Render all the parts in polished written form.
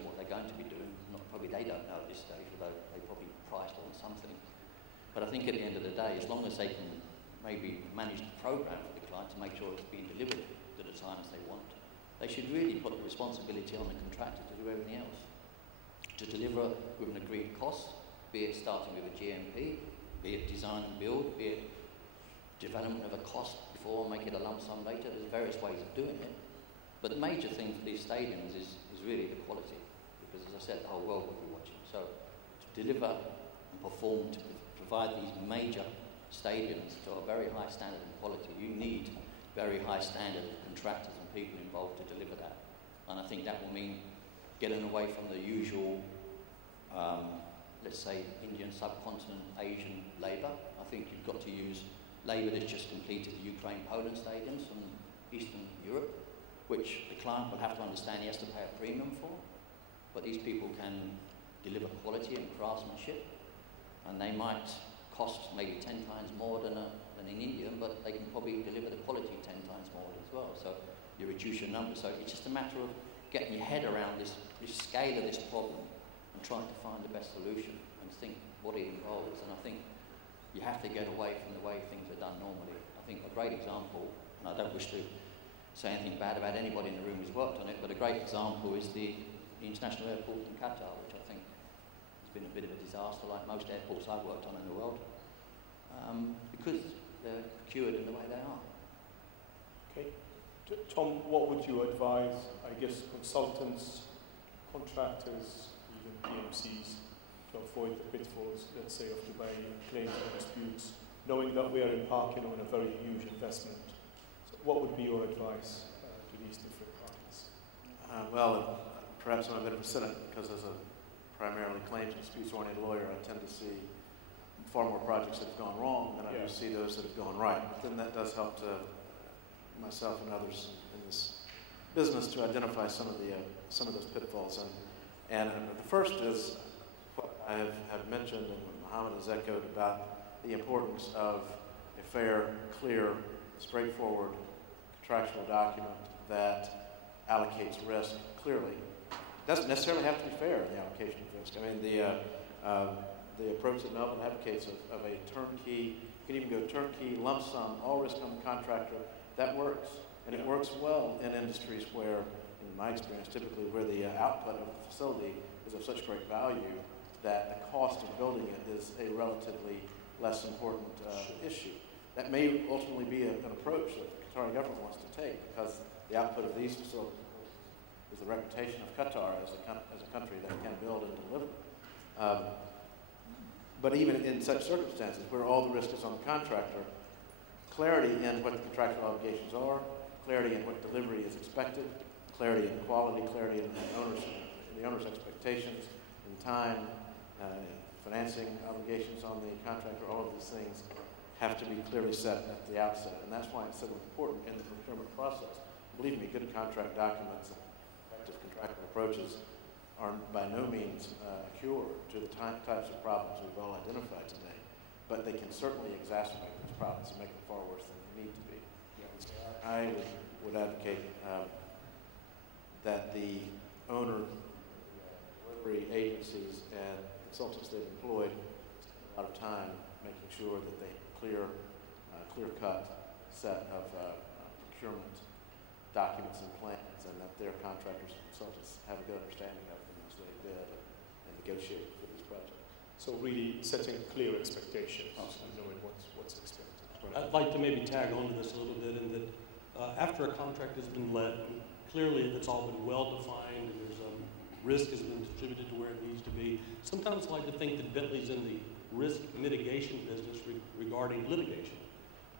knows what they're going to be doing. Probably they don't know at this stage, although they probably priced on something. But I think at the end of the day, as long as they can maybe manage the program for the client to make sure it's being delivered to the times they want, they should really put the responsibility on the contractor to do everything else. To deliver with an agreed cost, be it starting with a GMP, be it design and build, be it development of a cost before, make it a lump sum later. There's various ways of doing it. But the major thing for these stadiums is really the quality. Because as I said, the whole world will be watching. So to deliver and perform, to provide these major stadiums to a very high standard and quality, you need very high standard of contractors and people involved to deliver that. And I think that will mean getting away from the usual, let's say, Indian subcontinent, Asian labour. I think you've got to use labour that's just completed the Ukraine-Poland stadiums from Eastern Europe, which the client will have to understand he has to pay a premium for. But these people can deliver quality and craftsmanship, and they might cost maybe 10 times more than an Indian, but they can probably deliver the quality 10 times more as well. So you reduce your numbers. So it's just a matter of getting your head around this scale of this problem and trying to find the best solution and think what it involves. And I think you have to get away from the way things are done normally. I think a great example, and I don't wish to say anything bad about anybody in the room who's worked on it, but a great example is the international airport in Qatar, which I think has been a bit of a disaster, like most airports I've worked on in the world, because they're procured in the way they are. Okay. Tom, what would you advise, I guess, consultants, contractors, even PMCs, to avoid the pitfalls, let's say, of Dubai claims and disputes, knowing that we are embarking on a very huge investment? So what would be your advice to these different parties? Well, perhaps I'm a bit of a cynic, because as a primarily claims and disputes-oriented lawyer, I tend to see far more projects that have gone wrong than I do see those that have gone right. But then that does help to myself and others in this business to identify some of those pitfalls. And the first is what I have mentioned and what Mohammed has echoed about the importance of a fair, clear, straightforward contractual document that allocates risk clearly. It doesn't necessarily have to be fair in the allocation of risk. I mean, the approach that Melvyn advocates of a turnkey, you can even go turnkey, lump sum, all risk on the contractor, that works. And it works well in industries where, in my experience, typically where the output of the facility is of such great value that the cost of building it is a relatively less important issue. That may ultimately be an approach that the Qatari government wants to take, because the output of these facilities is the reputation of Qatar as a country that can build and deliver. But even in such circumstances where all the risk is on the contractor, clarity in what the contractual obligations are, clarity in what delivery is expected, clarity in quality, clarity in the owner's expectations, in time, financing obligations on the contractor, all of these things have to be clearly set at the outset. And that's why it's so important in the procurement process. Believe me, good contract documents and effective contractual approaches are by no means a cure to the types of problems we've all identified today, but they can certainly exacerbate those problems and make them far worse than they need to be. So I would advocate that the owner, delivery agencies, and consultants they've employed spend a lot of time making sure that they have a clear-cut set of procurement documents and plans, and that their contractors and consultants have a good understanding of them as they bid and negotiate for these projects. So really setting clear expectations and knowing what's expected. I'd like to maybe tag on to this a little bit in that after a contract has been let, clearly if it's all been well-defined and there's risk has been distributed to where it needs to be, sometimes I like to think that Bentley's in the risk mitigation business regarding litigation.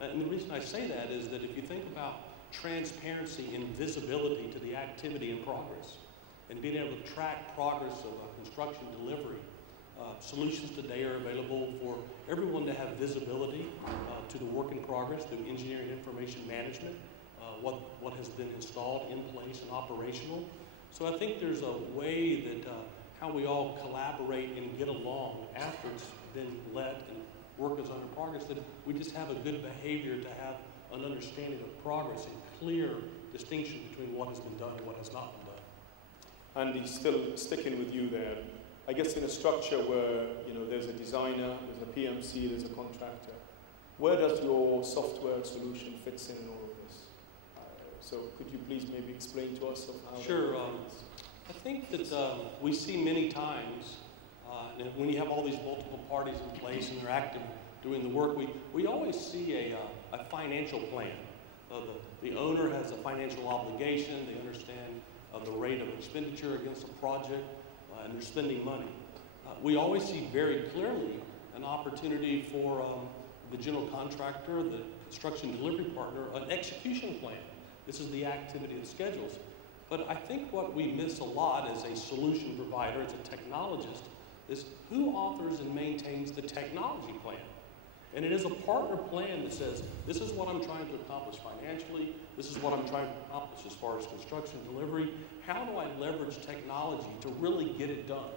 And the reason I say that is that if you think about transparency and visibility to the activity in progress and being able to track progress of construction delivery, solutions today are available for everyone to have visibility to the work in progress through engineering information management, what has been installed in place and operational. So I think there's a way that how we all collaborate and get along after it's been let and work is under progress, that we just have a good behavior to have an understanding of progress and clear distinction between what has been done and what has not been done. and he's still sticking with you there. I guess in a structure where there's a designer, there's a PMC, there's a contractor, where does your software solution fits in all of this? So could you please maybe explain to us of how? Sure. I think that we see many times when you have all these multiple parties in place and they're active doing the work, we always see a financial plan. The owner has a financial obligation. They understand the rate of expenditure against a project, and they're spending money. We always see very clearly an opportunity for the general contractor, the construction delivery partner, an execution plan. This is the activity and schedules. But I think what we miss a lot as a solution provider, as a technologist, is who authors and maintains the technology plan. And it is a partner plan that says, this is what I'm trying to accomplish financially, this is what I'm trying to accomplish as far as construction delivery. How do I leverage technology to really get it done?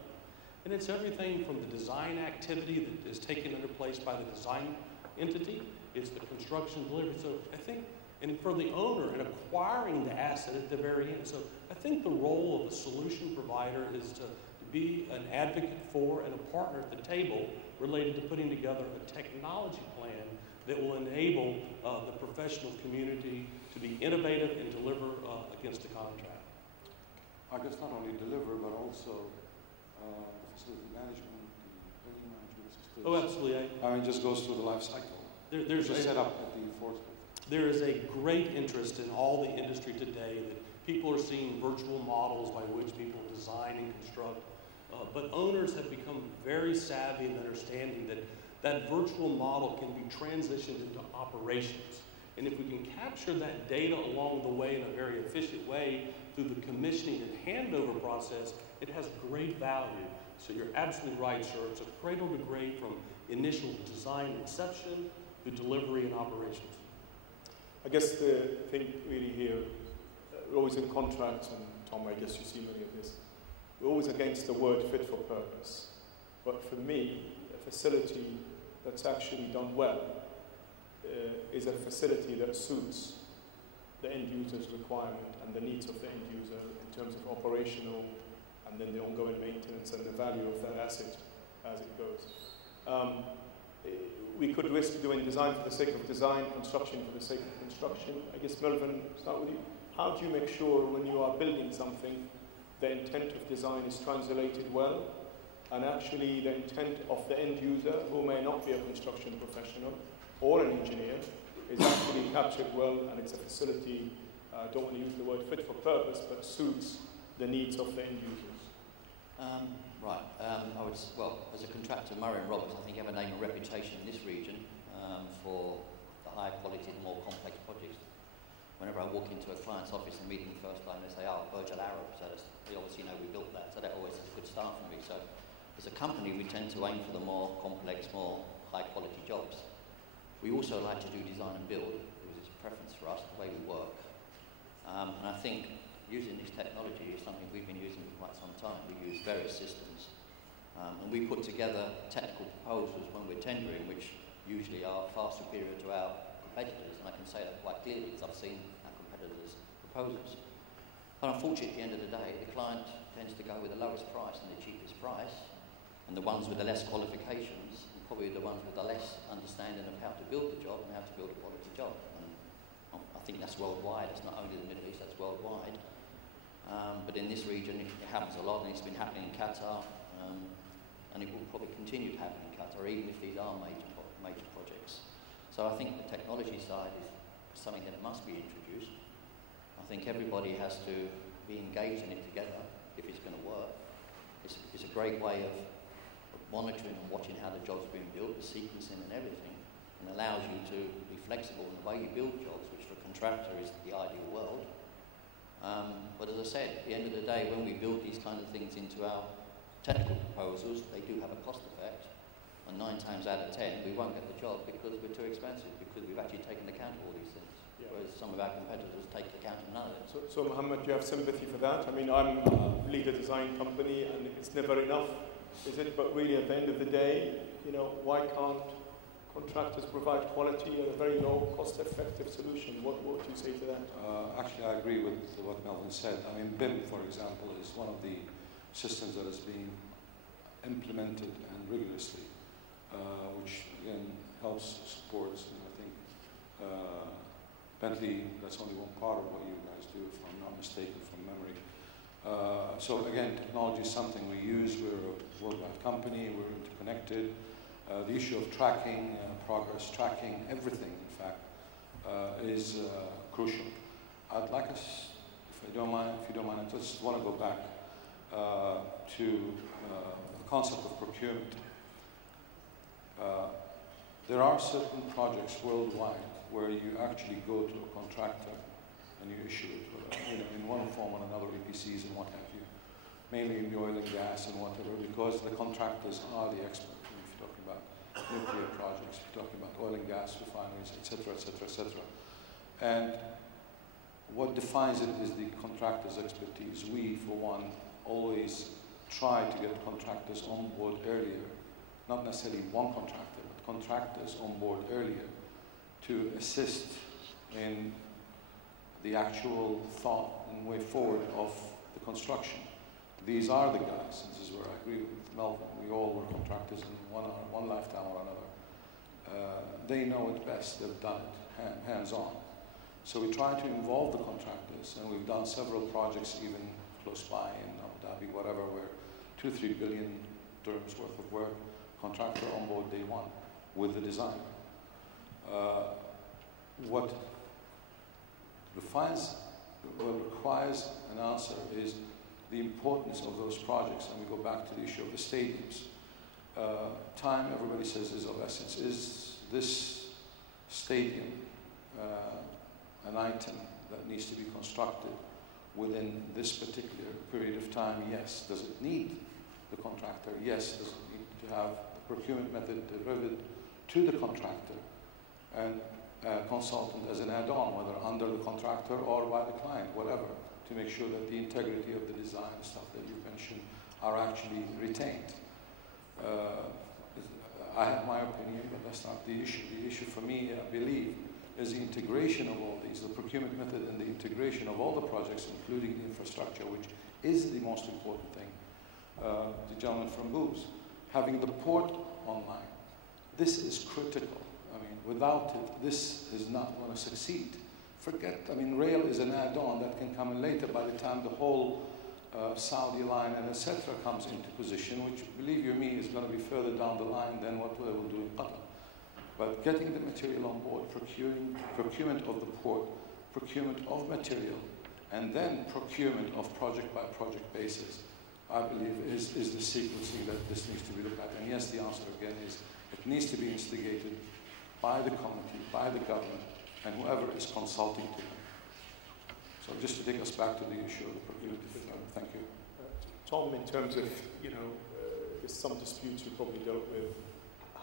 And it's everything from the design activity that is taken into place by the design entity, it's the construction delivery. So I think, and for the owner in acquiring the asset at the very end. So I think the role of a solution provider is to be an advocate for and a partner at the table related to putting together a technology plan that will enable the professional community to be innovative and deliver against a contract. I guess not only deliver, but also the facility management, the building management systems. Oh, absolutely. I mean, it just goes through the life cycle. There's just set up at the enforcement. There is a great interest in all the industry today that people are seeing virtual models by which people design and construct. But owners have become very savvy in understanding that that virtual model can be transitioned into operations. And if we can capture that data along the way in a very efficient way through the commissioning and handover process, it has great value. So you're absolutely right, sir. It's a cradle to grave from initial design inception to delivery and operations. I guess the thing really here, we're always in contracts, and Tom, I guess you see many of this, we're always against the word fit for purpose. But for me, a facility that's actually done well is a facility that suits the end user's requirement and the needs of the end user in terms of operational and then the ongoing maintenance and the value of that asset as it goes. We could risk doing design for the sake of design, construction for the sake of construction. I guess, Melvyn, start with you. How do you make sure when you are building something, the intent of design is translated well, and actually the intent of the end user, who may not be a construction professional or an engineer, is actually captured well, and it's a facility, I don't want to use the word fit for purpose, but suits the needs of the end users? Well, as a contractor, Murray & Roberts, I think have a name and reputation in this region for the higher quality and more complex projects. Whenever I walk into a client's office and meet them the first time, they say, oh, Virgil Arrow, so they obviously know we built that, so that always is a good start for me. So as a company, we tend to aim for the more complex, more high quality jobs. We also like to do design and build, because it's a preference for us, the way we work. And I think using this technology is something we've been using for quite some time. We use various systems. And we put together technical proposals when we're tendering, which usually are far superior to our competitors. And I can say that quite clearly because I've seen our competitors' proposals. But unfortunately, at the end of the day, the client tends to go with the lowest price and the cheapest price. And the ones with the less qualifications, and probably the ones with the less understanding of how to build the job and how to build a quality job. And I think that's worldwide. It's not only the Middle East, that's worldwide. But in this region, it happens a lot, and it's been happening in Qatar, and it will probably continue to happen in Qatar, even if these are major projects. So I think the technology side is something that must be introduced. I think everybody has to be engaged in it together if it's going to work. It's a great way of monitoring and watching how the job's being built, the sequencing and everything, and allows you to be flexible in the way you build jobs, which for a contractor is the ideal world. But as I said, at the end of the day, when we build these kind of things into our technical proposals, they do have a cost effect, and 9 times out of 10 we won't get the job because we're too expensive, because we've actually taken account of all these things, whereas some of our competitors take account of none of it. So Mohammed, do you have sympathy for that? I mean, I'm lead a design company, and it's never enough, is it? But really, at the end of the day, why can't contractors provide quality at a very low, cost-effective solution. What would you say to that? Actually, I agree with what Melvyn said. I mean, BIM, for example, is one of the systems that is being implemented and rigorously, which again helps, supports, and I think Bentley, that's only one part of what you guys do, if I'm not mistaken from memory. So again, technology is something we use. We're a worldwide company, we're interconnected. The issue of tracking, progress tracking, everything, in fact, is crucial. I'd like us, if you don't mind, I just want to go back to the concept of procurement. There are certain projects worldwide where you actually go to a contractor and you issue it, in one form or another, EPCs and what have you, mainly in the oil and gas and whatever, because the contractors are the experts. If you're talking about nuclear projects, if you're talking about oil and gas refineries, etc., etc., etc. And what defines it is the contractor's expertise. We, for one, always try to get contractors on board earlier, not necessarily one contractor, but contractors on board earlier to assist in the actual thought and way forward of the construction. These are the guys, and this is where I agree with Melvyn. We all were contractors in one lifetime or another. They know it best. They've done it hands-on. So we try to involve the contractors, and we've done several projects even close by in Abu Dhabi, whatever, where 2-3 billion dirhams worth of work, contractor on board day one with the designer. What requires an answer is the importance of those projects, and we go back to the issue of the stadiums. Time, everybody says, is of essence. Is this stadium an item that needs to be constructed within this particular period of time? Yes. Does it need the contractor? Yes. Does it need to have the procurement method delivered to the contractor and consultant as an add-on, whether under the contractor or by the client, whatever, to make sure that the integrity of the design, the stuff that you mentioned, are actually retained. I have my opinion, but that's not the issue. The issue for me, I believe, is the integration of all these, the procurement method and the integration of all the projects, including the infrastructure, which is the most important thing. The gentleman from Booz, having the port online, this is critical. I mean, without it, this is not going to succeed. Rail is an add-on that can come in later by the time the whole Saudi line and etc. comes into position, which, believe you me, is going to be further down the line than what they will do in Qatar. But getting the material on board, procurement of the port, procurement of material, and then procurement of project-by-project basis, I believe is the sequencing that this needs to be looked at. And yes, the answer again is it needs to be instigated by the committee, by the government, and whoever is consulting to them. So just to take us back to the issue of the procurement, thank you. Tom, in terms of, there's some disputes you probably dealt with.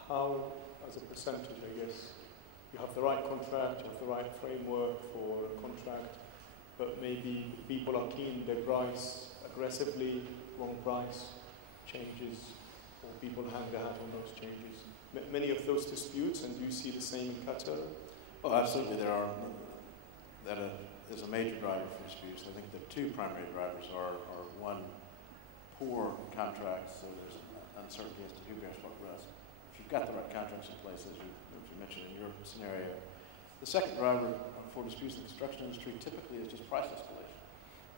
How, as a percentage, I guess, you have the right contract, you have the right framework for a contract, but maybe people are keen, they price aggressively, wrong price, changes, or people hang their hat on those changes. Many of those disputes, and do you see the same in Qatar? Oh, absolutely. There are. That is a major driver for disputes. I think the two primary drivers are one, poor contracts, so there's uncertainty as to who bears what risk. If you've got the right contracts in place, as you mentioned in your scenario. The second driver for disputes in the construction industry typically is just price escalation.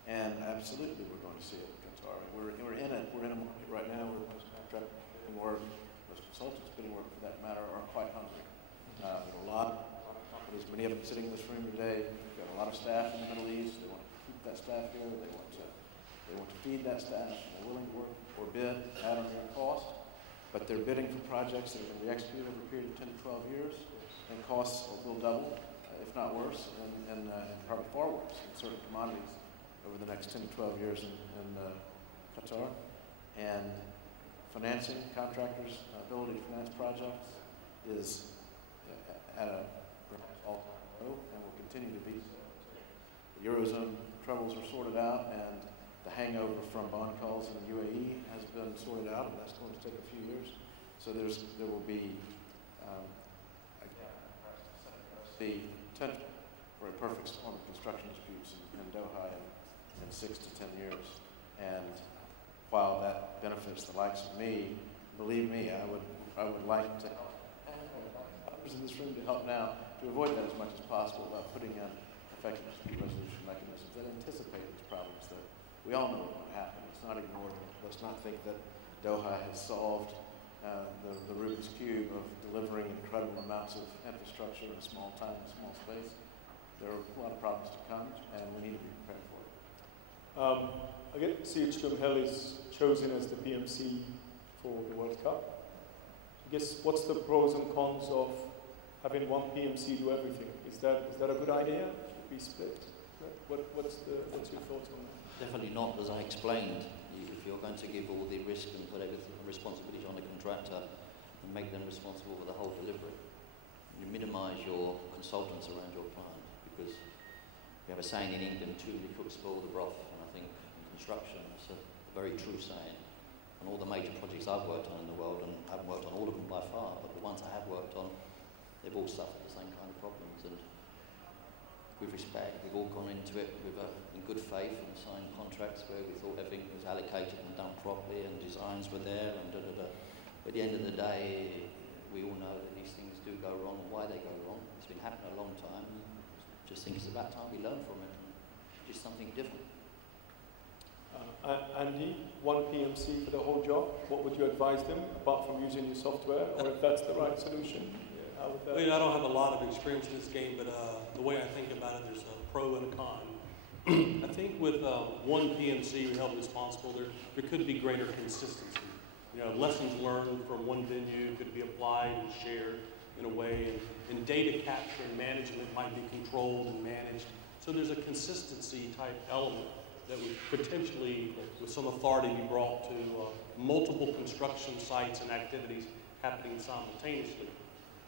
And absolutely we're going to see it in Qatar. We're in a market right now where most contract bidding work, most consultants bidding work for that matter, are quite hungry. There are a lot of companies, many of them sitting in this room today. We've got a lot of staff in the Middle East. They want to keep that staff here. They want to feed that staff. They're willing to work or bid at or near cost. But they're bidding for projects that are going to be executed over a period of 10 to 12 years, and costs will double, if not worse, and probably far worse in certain commodities over the next 10 to 12 years in Qatar. And financing, contractors' ability to finance projects is at a all-time low and will continue to be so. The Eurozone troubles are sorted out, and the hangover from bond calls in the UAE has been sorted out, and that's going to take a few years. So there will be the potential for a perfect storm of construction disputes in Doha in 6 to 10 years. And while that benefits the likes of me, believe me, I would like to help others in this room to help now to avoid that as much as possible by putting in effective dispute resolution mechanisms that anticipate these problems that we all know are going to happen. It's not ignorable. Let's not think that Doha has solved the Rubik's Cube of delivering incredible amounts of infrastructure in a small time and small space. There are a lot of problems to come, and we need to be prepared for it. I guess CH2M Hell is chosen as the PMC for the World Cup. I guess what's the pros and cons of having one PMC do everything? Is that a good idea? Should we split? What's your thoughts on that? Definitely not, as I explained. If you're going to give all the risk and put everything responsibility on the contractor and make them responsible for the whole delivery, you minimise your consultants around your client, because we have a saying in England, too many cooks spoil the broth, and I think in construction it's a very true saying. And all the major projects I've worked on in the world, and I haven't worked on all of them by far, but the ones I have worked on, they've all suffered the same kind of problems. And with respect, we've all gone into it in good faith and signed contracts where we thought everything was allocated and done properly and designs were there and da-da-da. But at the end of the day, we all know that these things do go wrong and why they go wrong. It's been happening a long time. Just think it's about time we learn from it and do something different. Andy, one PMC for the whole job. What would you advise them, apart from using your software, or if that's the right solution? How would that... Well, I don't have a lot of experience in this game, but the way I think about it, there's a pro and a con. I think with one PMC held responsible, there could be greater consistency. Lessons learned from one venue could be applied and shared in a way, and data capture and management might be controlled and managed. So there's a consistency type element that would potentially, with some authority, be brought to multiple construction sites and activities happening simultaneously.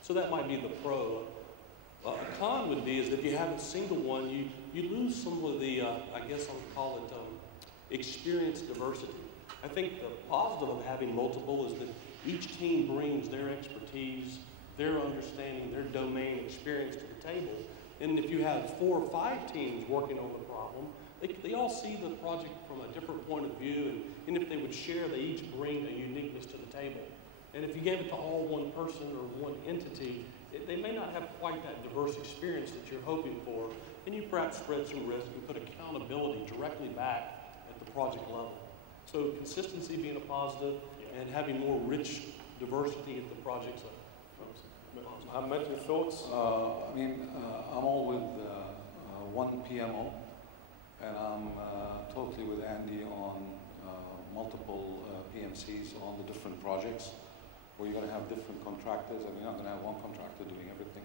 So that might be the pro. A con would be is that if you have a single one, you lose some of the, I guess I would call it experience diversity. I think the positive of having multiple is that each team brings their expertise, their understanding, their domain experience to the table. And if you have 4 or 5 teams working on the problem, they all see the project from a different point of view, and if they would share, they each bring a uniqueness to the table. And if you gave it to all one person or one entity, they may not have quite that diverse experience that you're hoping for, and you perhaps spread some risk and put accountability directly back at the project level. So consistency being a positive, and having more rich diversity at the project level. Mohammed, your thoughts? I'm all with one PMO, and I'm totally with Andy on multiple PMCs on the different projects, where you're going to have different contractors, and we're not going to have one contractor doing everything.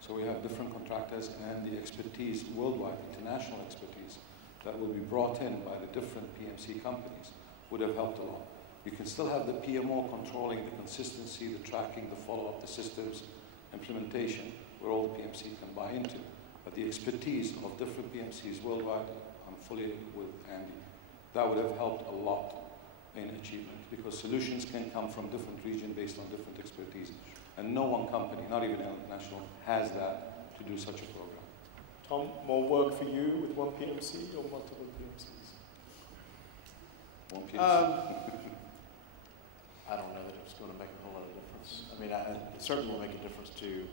So we have different contractors, and the expertise, worldwide, international expertise, that will be brought in by the different PMC companies would have helped a lot. You can still have the PMO controlling the consistency, the tracking, the follow-up, the systems, implementation, where all the PMC can buy into. But the expertise of different PMCs worldwide, I'm fully with Andy. That would have helped a lot in achievement, because solutions can come from different regions based on different expertise. And no one company, not even international, has that to do such a program. Tom, more work for you with one PMC or multiple PMCs? One PMC. I don't know that it's going to make a whole lot of difference. I mean, it certainly will make a difference to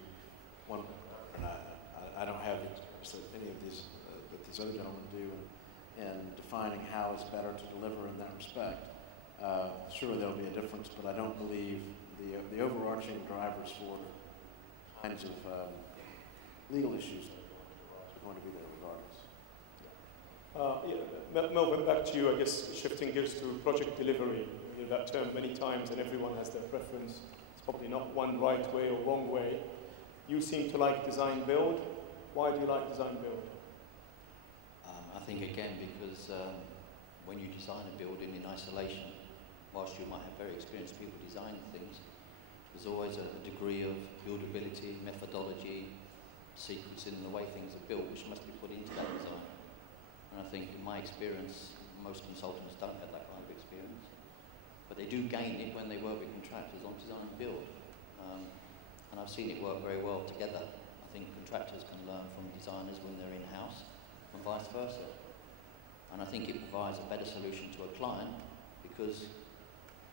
one, and I don't have the experience that any of these other gentlemen do in defining how it's better to deliver in that respect. Sure, there'll be a difference, but I don't believe the overarching drivers for the kinds of legal issues are going to be there regardless. Melvyn, back to you, I guess, shifting gears to project delivery. You hear that term many times, and everyone has their preference. It's probably not one right way or wrong way. You seem to like design build. Why do you like design build? I think, again, because when you design a building in isolation, whilst you might have very experienced people designing things, there's always a degree of buildability, methodology, sequencing, the way things are built, which must be put into that design. And I think, in my experience, most consultants don't have that kind of experience. But they do gain it when they work with contractors on design and build. And I've seen it work very well together. I think contractors can learn from designers when they're in-house, and vice versa. And I think it provides a better solution to a client because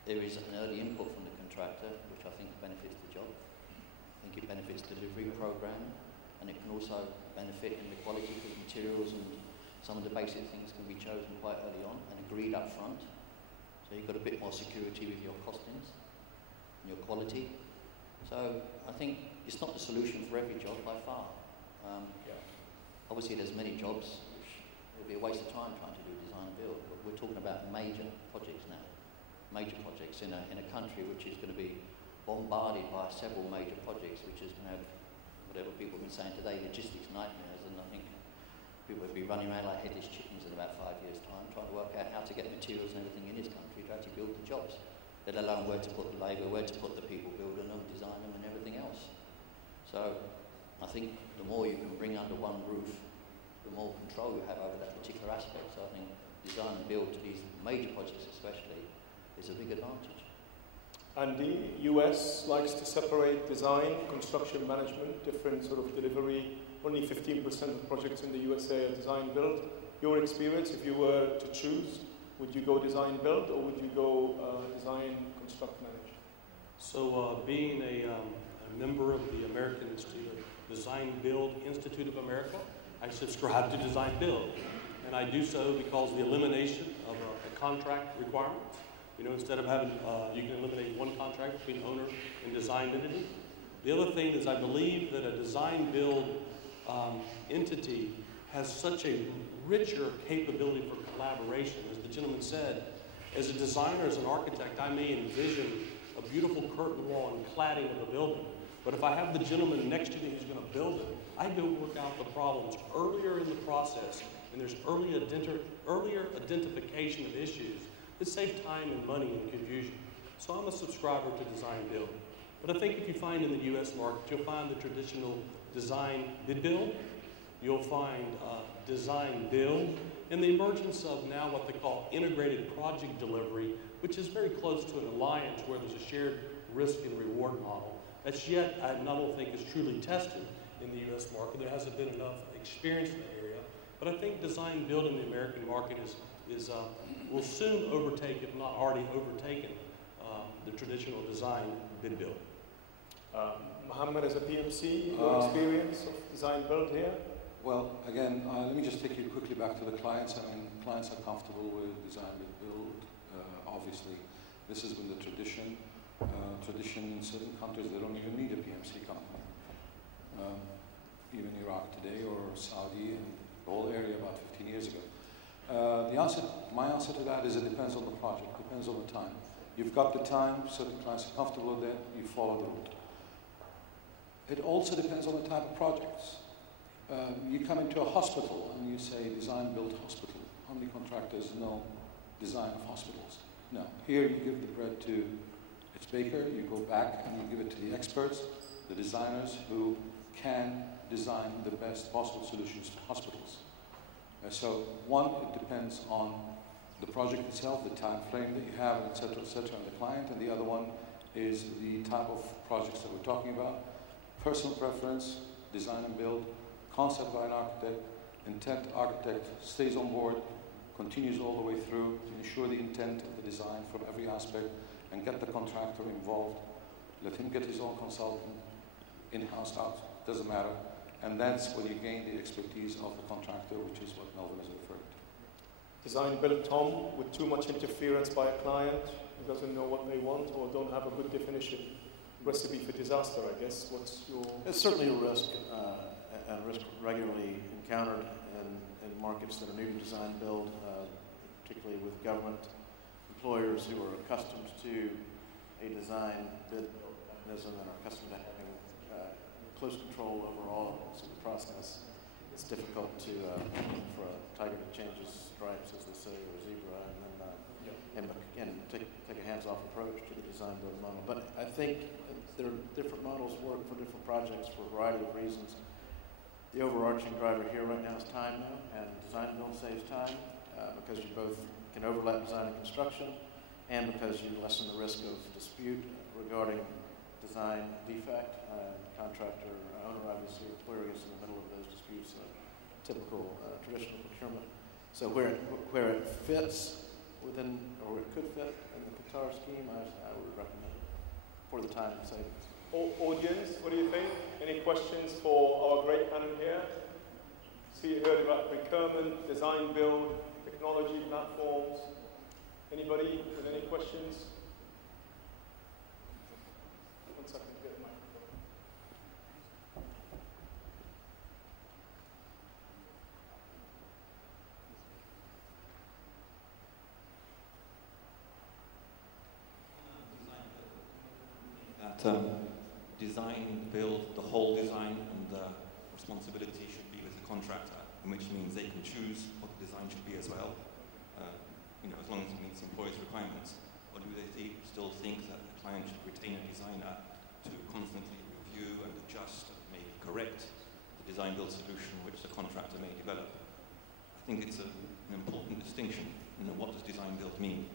there is an early input from the contractor, which I think benefits the job. I think it benefits delivery program, and it can also benefit in the quality of materials, and some of the basic things can be chosen quite early on and agreed up front. So you've got a bit more security with your costings and your quality. So I think it's not the solution for every job by far. Obviously there's many jobs which it would be a waste of time trying to do design and build, but we're talking about major projects now. Major projects in a country which is going to be bombarded by several major projects, which is going to have, whatever people have been saying today, logistics nightmares, and I think people will be running around like headless chickens in about 5 years' time, trying to work out how to get materials and everything in this country to actually build the jobs, let alone where to put the labour, where to put the people building them, design them, and everything else. So I think the more you can bring under one roof, the more control you have over that particular aspect. So I think design and build to these major projects especially is a big advantage. And the US likes to separate design, construction management, different sort of delivery. Only 15% of projects in the USA are design build. Your experience, if you were to choose, would you go design build or would you go design construct manage? So being a member of the American Institute of Design Build Institute of America, I subscribe to design build. And I do so because the elimination of a contract requirements. You know, instead of having, you can eliminate one contract between owner and design entity. The other thing is I believe that a design build entity has such a richer capability for collaboration. As the gentleman said, as a designer, as an architect, I may envision a beautiful curtain wall and cladding of a building. But if I have the gentleman next to me who's going to build it, I go work out the problems earlier in the process, and there's earlier identification of issues. It saves time and money and confusion. So I'm a subscriber to design build. But I think if you find in the US market, you'll find the traditional design bid build, you'll find design build, and the emergence of now what they call integrated project delivery, which is very close to an alliance where there's a shared risk and reward model. That's yet, I don't think, is truly tested in the US market. There hasn't been enough experience in the area. But I think design build in the American market will soon overtake, if not already overtaken, the traditional design bid build. Mohammed, as a PMC, your experience of design build here? Well, again, let me just take you quickly back to the clients. I mean, clients are comfortable with design bid build. Obviously, this has been the tradition. Tradition in certain countries, they don't even need a PMC company. Even Iraq today or Saudi and the whole area about 15 years ago. My answer to that is it depends on the project, depends on the time. You've got the time, certain clients are comfortable with that, you follow the route. It also depends on the type of projects. You come into a hospital and you say design build hospital. How many contractors know design of hospitals? No. Here you give the bread to its baker, you go back and you give it to the experts, the designers who can design the best possible solutions for hospitals. So one, it depends on the project itself, the time frame that you have, et cetera, and the client. And the other one is the type of projects that we're talking about. Personal preference, design and build, concept by an architect, intent architect stays on board, continues all the way through to ensure the intent of the design from every aspect and get the contractor involved. Let him get his own consultant, in-house, out, doesn't matter. And that's when you gain the expertise of the contractor, which is what Melvyn is referring to. Design build, Tom, with too much interference by a client who doesn't know what they want or don't have a good definition. Recipe for disaster, I guess. What's your... It's certainly a risk, and a risk regularly encountered in markets that are new to design build, particularly with government employers who are accustomed to a design bid mechanism and are accustomed to having close control over all elements of the process. It's difficult to for a tiger to change his stripes, as they say, or a zebra, and take a hands-off approach to the design build model. But I think there are different models work for different projects for a variety of reasons. The overarching driver here right now is time now, and design build saves time because you both can overlap design and construction, and because you lessen the risk of dispute regarding design defect. Contractor, owner, obviously, employer gets in the middle of those disputes, typical traditional procurement. So where it fits within, or it could fit in the Qatar scheme, I would recommend it for the time and savings. Audience, what do you think? Any questions for our great panel here? See, you heard about procurement, design build, technology platforms. Anybody with any questions? One second to get the microphone. Design, build, the whole design, and the responsibility should be with the contractor, which means they can choose what the design should be as well, as long as it meets the employer's requirements. Or do they still think that the client should retain a designer to constantly review and adjust and maybe correct the design build solution which the contractor may develop? I think it's an important distinction. What does design build mean?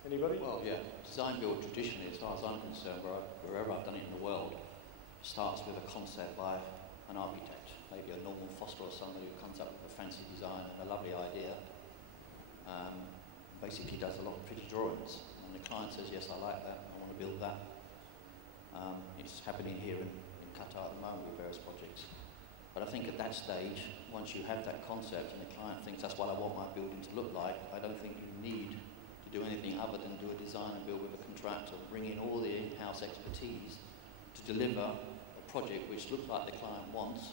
Anybody? Well, yeah, design build traditionally, as far as I'm concerned, wherever I've done it in the world, starts with a concept by an architect, maybe a Norman Foster or somebody who comes up with a fancy design and a lovely idea. Basically does a lot of pretty drawings, and the client says, yes, I like that, I want to build that. It's happening here in Qatar at the moment with various projects. But I think at that stage, once you have that concept and the client thinks that's what I want my building to look like, I don't think you need do anything other than do a design and build with a contractor, bring in all the in-house expertise to deliver a project which looks like the client wants,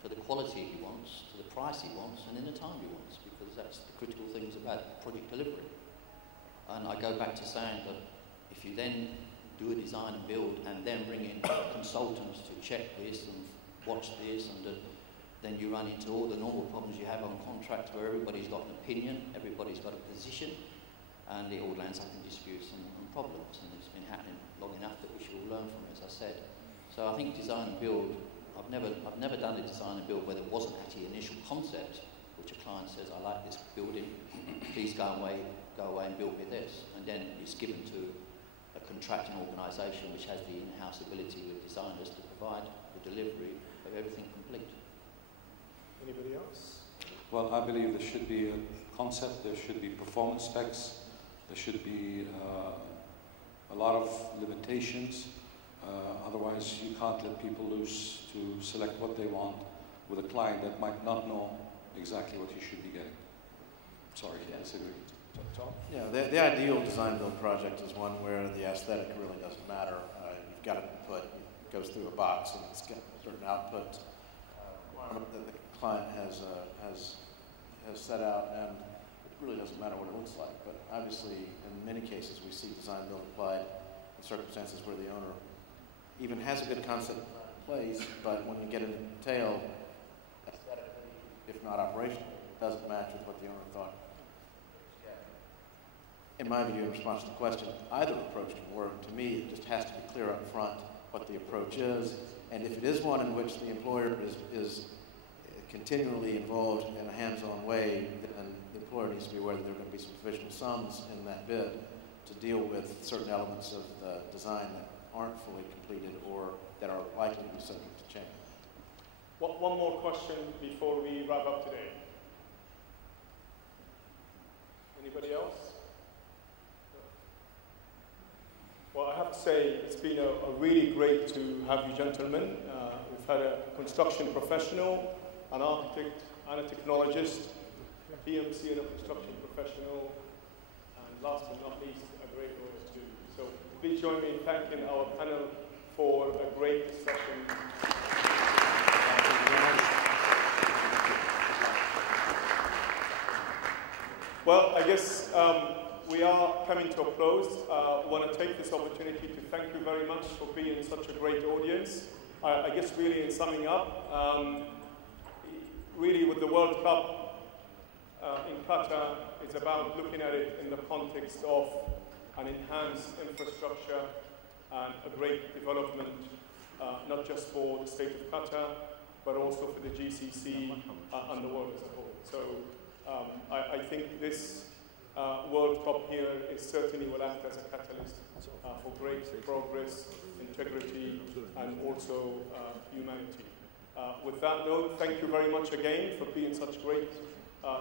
to the quality he wants, to the price he wants, and in the time he wants, because that's the critical things about project delivery. And I go back to saying that if you then do a design and build and then bring in consultants to check this and watch this, and then you run into all the normal problems you have on contracts where everybody's got an opinion, everybody's got a position, and it all lands up in disputes and problems, and it's been happening long enough that we should all learn from it, as I said. So I think design and build, I've never done a design and build where there wasn't actually an initial concept, which a client says, I like this building, please go away and build me this. And then it's given to a contracting organisation which has the in-house ability with designers to provide the delivery of everything complete. Anybody else? Well, I believe there should be a concept, there should be performance specs, there should be a lot of limitations. Otherwise, you can't let people loose to select what they want with a client that might not know exactly what you should be getting. Sorry, I disagree. Tom? Yeah, the ideal design build project is one where the aesthetic really doesn't matter. You've got an input, it goes through a box, and it's got a certain output that the client has set out, and it really doesn't matter what it looks like. But obviously, in many cases, we see design build applied in circumstances where the owner even has a good concept in place, but when you get into detail, aesthetically, if not operationally, it doesn't match with what the owner thought. In my view, in response to the question, either approach can work. To me, it just has to be clear up front what the approach is, and if it is one in which the employer is continually involved in a hands-on way, then the employer needs to be aware that there are going to be some provisional sums in that bid to deal with certain elements of the design that aren't fully completed or that are likely to be subject to change. One more question before we wrap up today. Anybody else? Well, I have to say it's been a really great to have you gentlemen. We've had a construction professional, an architect and a technologist, a PMC and a construction professional, and last but not least, a great lawyer too. So please join me in thanking our panel for a great session. Well, I guess we are coming to a close. I want to take this opportunity to thank you very much for being such a great audience. I guess really in summing up, really with the World Cup in Qatar, it's about looking at it in the context of an enhanced infrastructure and a great development, not just for the state of Qatar, but also for the GCC and the world as a whole. So I think this World Cup here is certainly will act as a catalyst for great progress, integrity, and also humanity. With that note, thank you very much again for being such great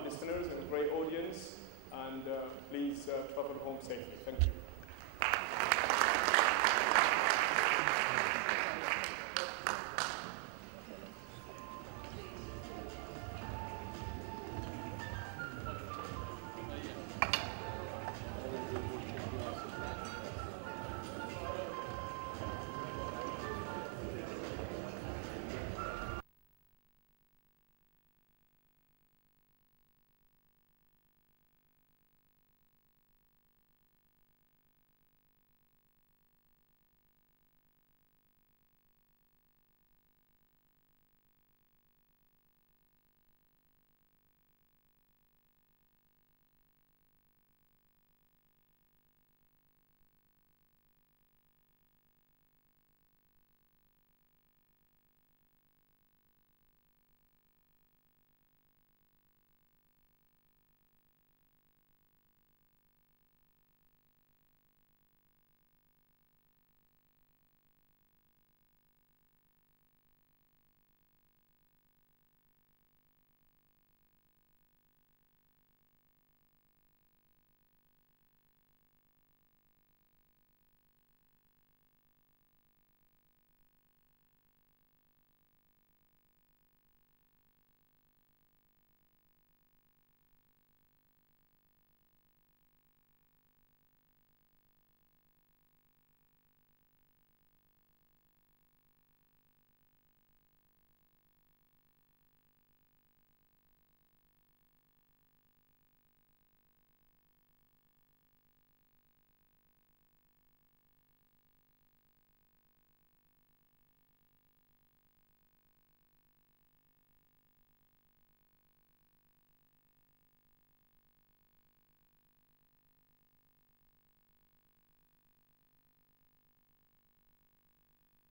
listeners and a great audience, and please travel home safely.